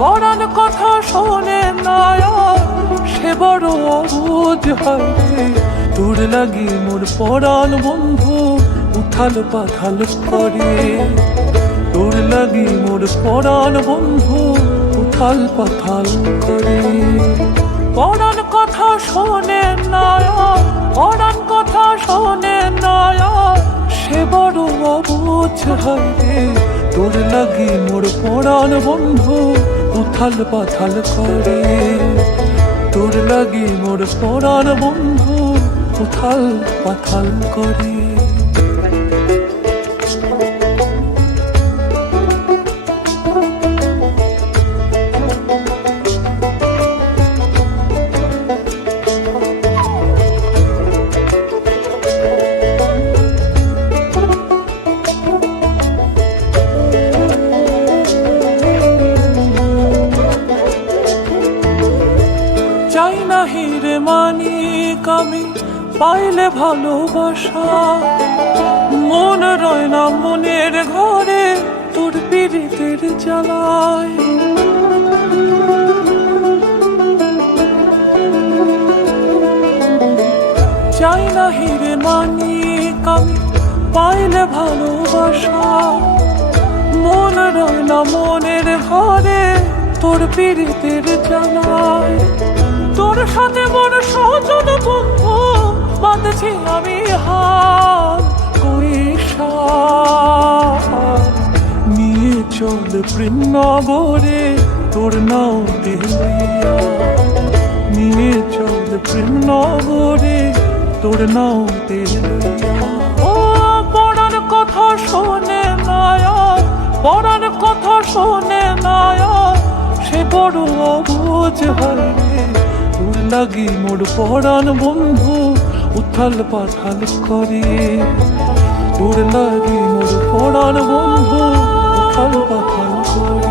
পরাণ কথা শোনে না সে বড় অবুঝ হয় রে। তোর লাগি মোর পরাণ বন্ধু উথাল পাথাল করে, তোর লাগি মোর পরাণ বন্ধু উথাল পাথাল করে। পরাণ কথা শোনে না, পরাণ কথা শোনে না সে বড় অবুঝ হয় রে। তোর লাগি মোর পরাণ বন্ধু উথাল পাথাল করে, তোর লাগি মোর পরাণ বন্ধু উথাল পাথাল করে। চাই না হিরে মানিক আমি পাইলে ভালোবাসা, মন রয় না মনের ঘরে তোর পীড়িতের জ্বালায়। চাই না হিরে মানিক আমি পাইলে ভালোবাসা, মন রয় না মনের ঘরে তোর পীড়িতের জ্বালায়। তোর সাথে বড় সজন বন্ধু বাঁধছি আমি হাত কৈশা, নিয়ে চল প্রেম নগরে তোর নাও দেহলিয়া, নিয়ে চল প্রেম নগরে তোর নাও দেহলিয়া। ও পরাণ কথা শোনে না, পরাণ কথা শোনে না সে বড় অবুঝ হয় রে। তোর লাগি মোর পরাণ বন্ধু উথাল পাথাল করে, তোর লাগি মোর পরাণ বন্ধু উথাল পাথাল করে।